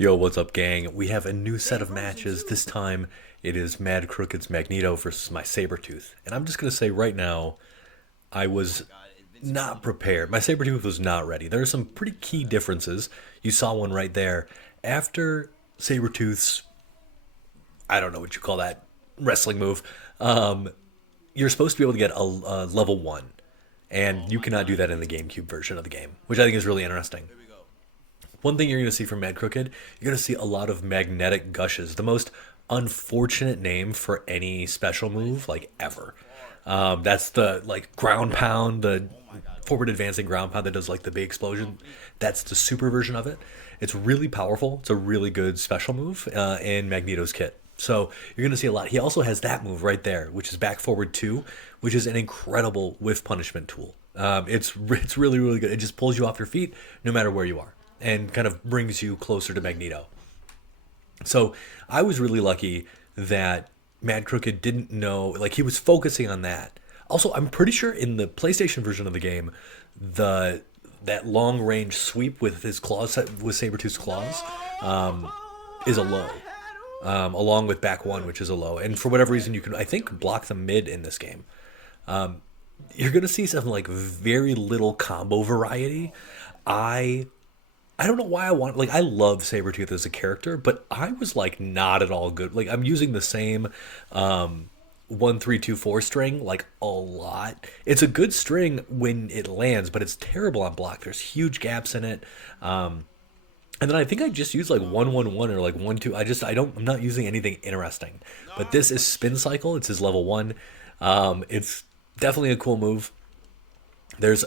Yo, what's up, gang? We have a new set of matches. This time, it is MadCrooked's Magneto versus my Sabretooth. And I'm just going to say right now, I was not prepared. My Sabretooth was not ready. There are some pretty key differences. You saw one right there. After Sabretooth's, I don't know what you call that, wrestling move, um, you're supposed to be able to get a level 1. And you cannot do that in the GameCube version of the game, which I think is really interesting. One thing you're going to see from Mad Crooked, you're going to see a lot of magnetic gushes. The most unfortunate name for any special move, like, ever. That's the, like, ground pound, the forward advancing ground pound that does, like, the big explosion. That's the super version of it. It's really powerful. It's a really good special move in Magneto's kit. So you're going to see a lot. He also has that move right there, which is back forward 2, which is an incredible whiff punishment tool. It's really, really good. It just pulls you off your feet no matter where you are and kind of brings you closer to Magneto. So I was really lucky that Mad Crooked didn't know, like, he was focusing on that. Also, I'm pretty sure in the PlayStation version of the game, the that long range sweep with his claws, with Sabretooth's claws, is a low, along with back one, which is a low. And for whatever reason, you can, I think, block the mid in this game. You're gonna see some like very little combo variety. I I don't know why I want, like, I love Sabretooth as a character, but I was like not at all good. Like, I'm using the same 1 3 2 4 string like a lot. It's a good string when it lands, but it's terrible on block. There's huge gaps in it. And then I think I just use like 1 1 1 or like 1 2. I'm not using anything interesting. But this is Spin Cycle. It's his level 1. It's definitely a cool move. There's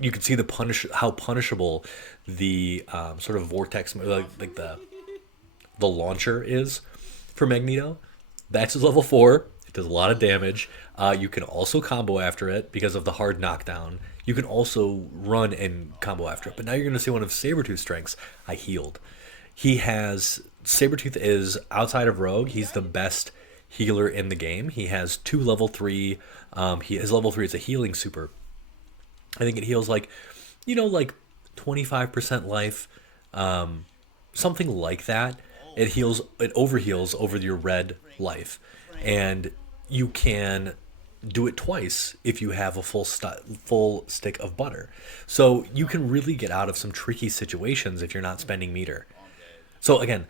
You can see the punish how punishable the sort of vortex, like the launcher is for Magneto. That's his level 4. It does a lot of damage. You can also combo after it because of the hard knockdown. You can also run and combo after it. But now you're going to see one of Sabretooth's strengths. I healed. Sabretooth is, outside of Rogue, he's the best healer in the game. He has 2 level 3. His level 3 is a healing super. I think it heals like, like 25% life, something like that. It overheals over your red life, and you can do it twice if you have a full stick of butter. So you can really get out of some tricky situations if you're not spending meter. So again,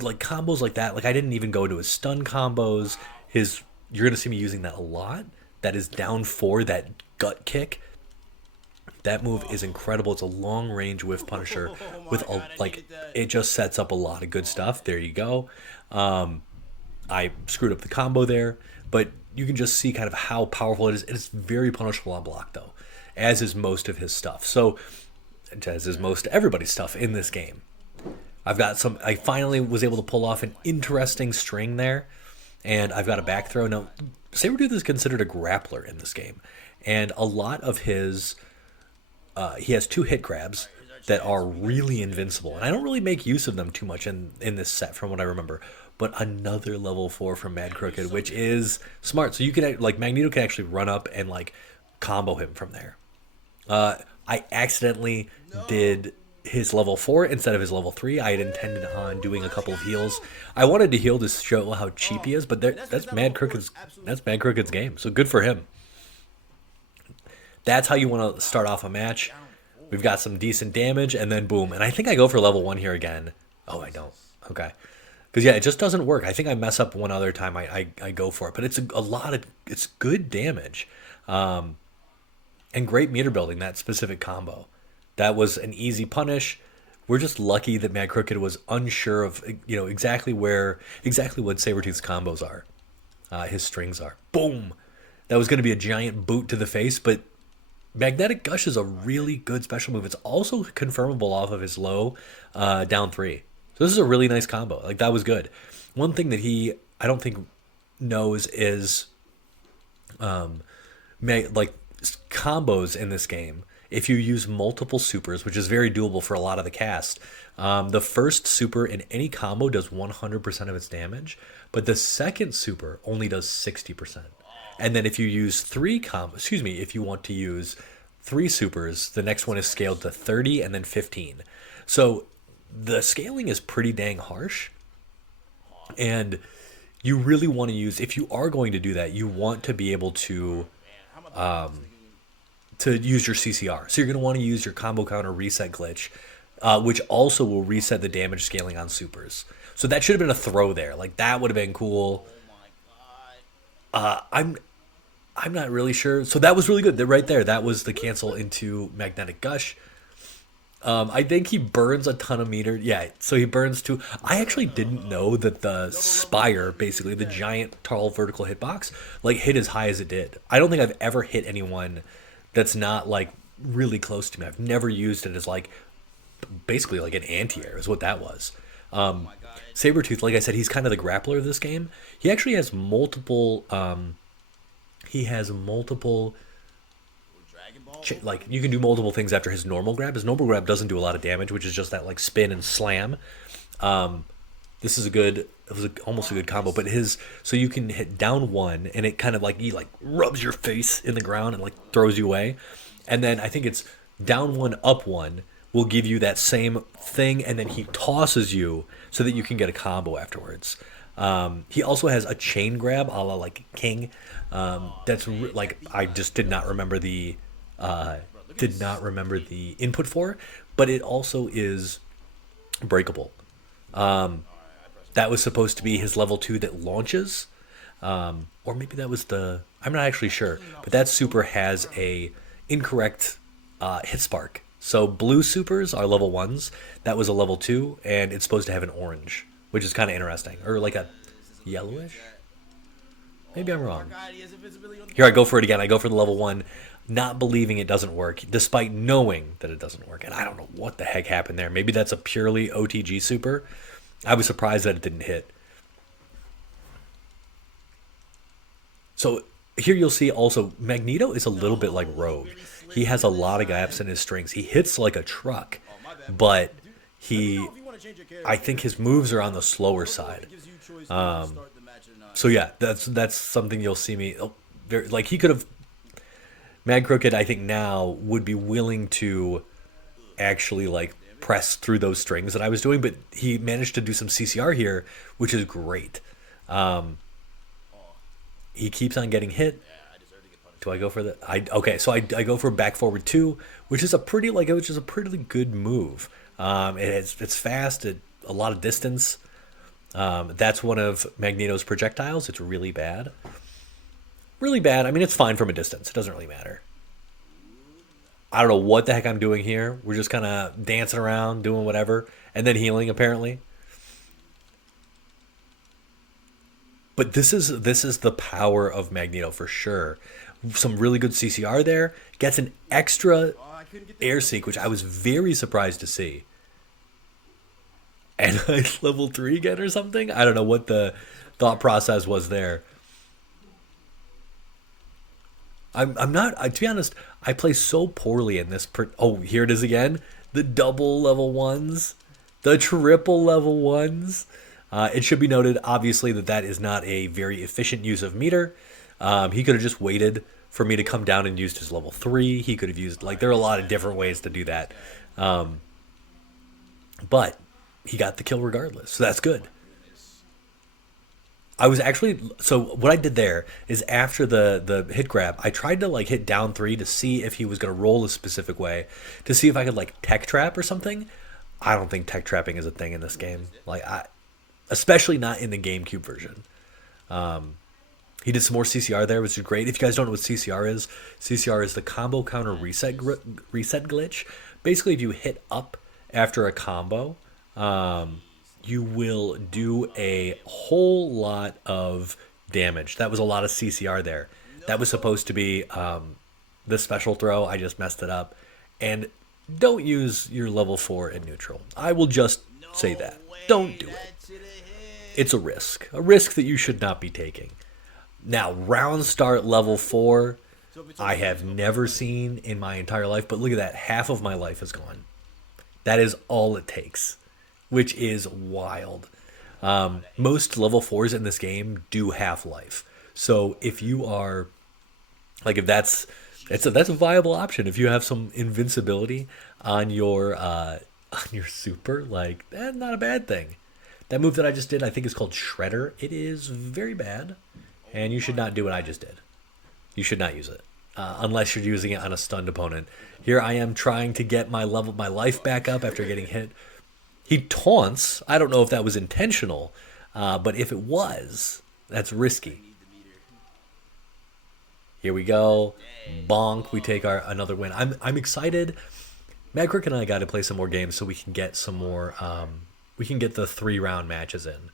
like combos like that, like I didn't even go into his stun combos. You're gonna see me using that a lot. That is down 4, that gut kick. That move is incredible. It's a long range whiff punisher with it just sets up a lot of good stuff. There you go. I screwed up the combo there, but you can just see kind of how powerful it is. It's very punishable on block though, as is most of his stuff. So, as is most everybody's stuff in this game. I finally was able to pull off an interesting string there, and I've got a back throw. Now, Sabretooth is considered a grappler in this game, and a lot of his he has 2 hit grabs that are really invincible, and I don't really make use of them too much in this set, from what I remember. But another level 4 from Mad Crooked, which is smart. So you can, like, Magneto can actually run up and like combo him from there. I accidentally did his level 4 instead of his level 3. I had intended on doing a couple of heals. I wanted to heal to show how cheap he is, but that's Mad Crooked's game. So good for him. That's how you want to start off a match. We've got some decent damage, and then boom. And I think I go for level 1 here again. Oh, I don't. Okay. Because, yeah, it just doesn't work. I think I mess up one other time I go for it. But it's it's good damage. And great meter building, that specific combo. That was an easy punish. We're just lucky that Mad Crooked was unsure of, exactly what Sabretooth's combos are. His strings are. Boom! That was going to be a giant boot to the face, but Magnetic Gush is a really good special move. It's also confirmable off of his low down 3. So this is a really nice combo. Like, that was good. One thing that I don't think knows is combos in this game. If you use multiple supers, which is very doable for a lot of the cast, the first super in any combo does 100% of its damage, but the second super only does 60%. And then if you use if you want to use 3 supers, the next one is scaled to 30 and then 15. So the scaling is pretty dang harsh, and you really want to use, if you are going to do that, you want to be able to use your CCR. So you're going to want to use your combo counter reset glitch, which also will reset the damage scaling on supers. So that should have been a throw there. Like that would have been cool. I'm not really sure. So that was really good. Right there, that was the cancel into magnetic gush. I think he burns a ton of meter. Yeah, so he burns two. I actually didn't know that the spire, basically the giant tall vertical hitbox, like hit as high as it did. I don't think I've ever hit anyone that's not like really close to me. I've never used it as like basically like an anti-air is what that was. Sabretooth, like I said, he's kind of the grappler of this game. He actually has multiple. He has multiple. Like you can do multiple things after his normal grab. His normal grab doesn't do a lot of damage, which is just that like spin and slam. This is a good. It was almost a good combo, but his, so you can hit down one and it kind of like he like rubs your face in the ground and like throws you away, and then I think it's down one up one will give you that same thing, and then he tosses you so that you can get a combo afterwards. He also has a chain grab, a la like King. Like I just did not remember the input for, but it also is breakable. That was supposed to be his level 2 that launches, or maybe that was the. I'm not actually sure, but that super has a incorrect hit spark. So blue supers are level 1s. That was a level 2, and it's supposed to have an orange, which is kind of interesting, or like a yellowish. Maybe I'm wrong. Here I go for it again. I go for the level 1, not believing it doesn't work, despite knowing that it doesn't work. And I don't know what the heck happened there. Maybe that's a purely OTG super. I was surprised that it didn't hit. So here you'll see also, Magneto is a little bit like Rogue. He has a lot of gaps in his strings. He hits like a truck, but I think his moves are on the slower side. So yeah, that's something you'll see me, like he could have, MadCrooked I think now would be willing to actually like press through those strings that I was doing, but he managed to do some CCR here, which is great. He keeps on getting hit. Do I go for the? Okay, so I go for back forward 2, which is a pretty good move. It's fast, a lot of distance. That's one of Magneto's projectiles. It's really bad. Really bad. I mean, it's fine from a distance. It doesn't really matter. I don't know what the heck I'm doing here. We're just kind of dancing around, doing whatever, and then healing apparently. But this is the power of Magneto for sure. Some really good CCR there. Gets an extra air seek, which I was very surprised to see. And like level 3 again or something? I don't know what the thought process was there. I'm not, to be honest, I play so poorly in this. Oh, here it is again. The double level 1s. The triple level 1s. It should be noted, obviously, that is not a very efficient use of meter. He could have just waited for me to come down and used his level 3. He could have used, like, there are a lot of different ways to do that. But he got the kill regardless, so that's good. I was actually, so what I did there is after the hit grab, I tried to like hit down 3 to see if he was going to roll a specific way, to see if I could like tech trap or something. I don't think tech trapping is a thing in this game. Like especially not in the GameCube version. He did some more CCR there, which is great. If you guys don't know what CCR is the combo counter reset glitch. Basically, if you hit up after a combo, you will do a whole lot of damage. That was a lot of CCR there. That was supposed to be the special throw. I just messed it up. And don't use your level 4 in neutral. I will just say that. Don't do it. It's a risk that you should not be taking. Now, round start level 4, I have never seen in my entire life, but look at that. Half of my life is gone. That is all it takes, which is wild. Most level 4s in this game do half-life. So if you are, like, if that's a viable option. If you have some invincibility on your on your super, like, that's not a bad thing. That move that I just did, I think is called Shredder. It is very bad, and you should not do what I just did. You should not use it. Unless you're using it on a stunned opponent. Here I am trying to get my life back up after getting hit. He taunts. I don't know if that was intentional, but if it was, that's risky. Here we go. Bonk. We take our another win. I'm excited. MadCrooked and I got to play some more games so we can get some more. We can get the 3-round matches in.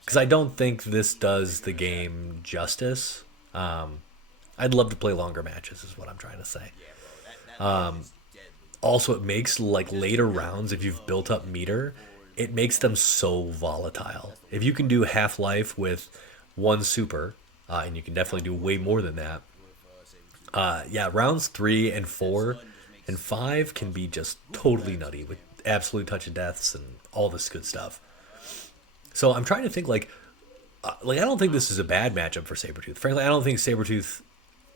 Because I don't think this does the game justice. I'd love to play longer matches, is what I'm trying to say. Also, it makes like later rounds, if you've built up meter, it makes them so volatile. If you can do Half-Life with one super, and you can definitely do way more than that. Yeah, rounds 3 and 4 and 5 can be just totally nutty with absolute touch of deaths and all this good stuff. So I'm trying to think I don't think this is a bad matchup for Sabretooth. Frankly, I don't think Sabretooth.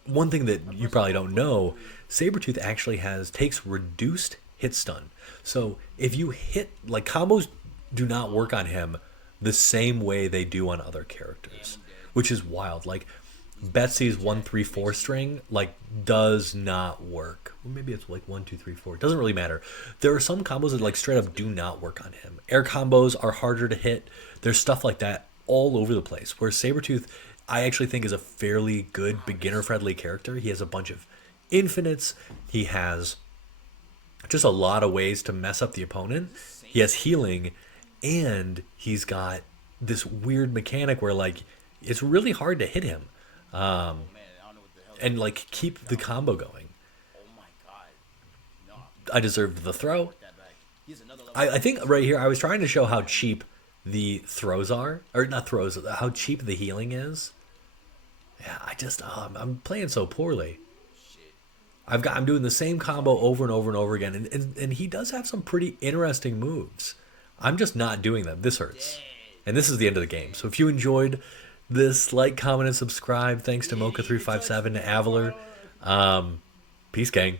One thing that you probably don't know, Sabretooth actually takes reduced hit stun. So if you hit, like, combos do not work on him the same way they do on other characters, which is wild. Like Betsy's 1-3-4 string does not work. Or maybe it's like 1-2-3-4. It doesn't really matter. There are some combos that straight up do not work on him. Air combos are harder to hit. There's stuff like that all over the place. Where Sabretooth, I actually think, is a fairly good beginner-friendly character. He has a bunch of infinites. He has just a lot of ways to mess up the opponent. He has healing, and he's got this weird mechanic where it's really hard to hit him, and keep the combo going. I deserved the throw. I think right here I was trying to show how cheap the throws are, or not throws, how cheap the healing is. Yeah, I'm playing so poorly. I'm doing the same combo over and over and over again, and he does have some pretty interesting moves. I'm just not doing them. This hurts. And this is the end of the game. So if you enjoyed this, like, comment, and subscribe. Thanks to Mocha357, to Avaler. Peace, gang.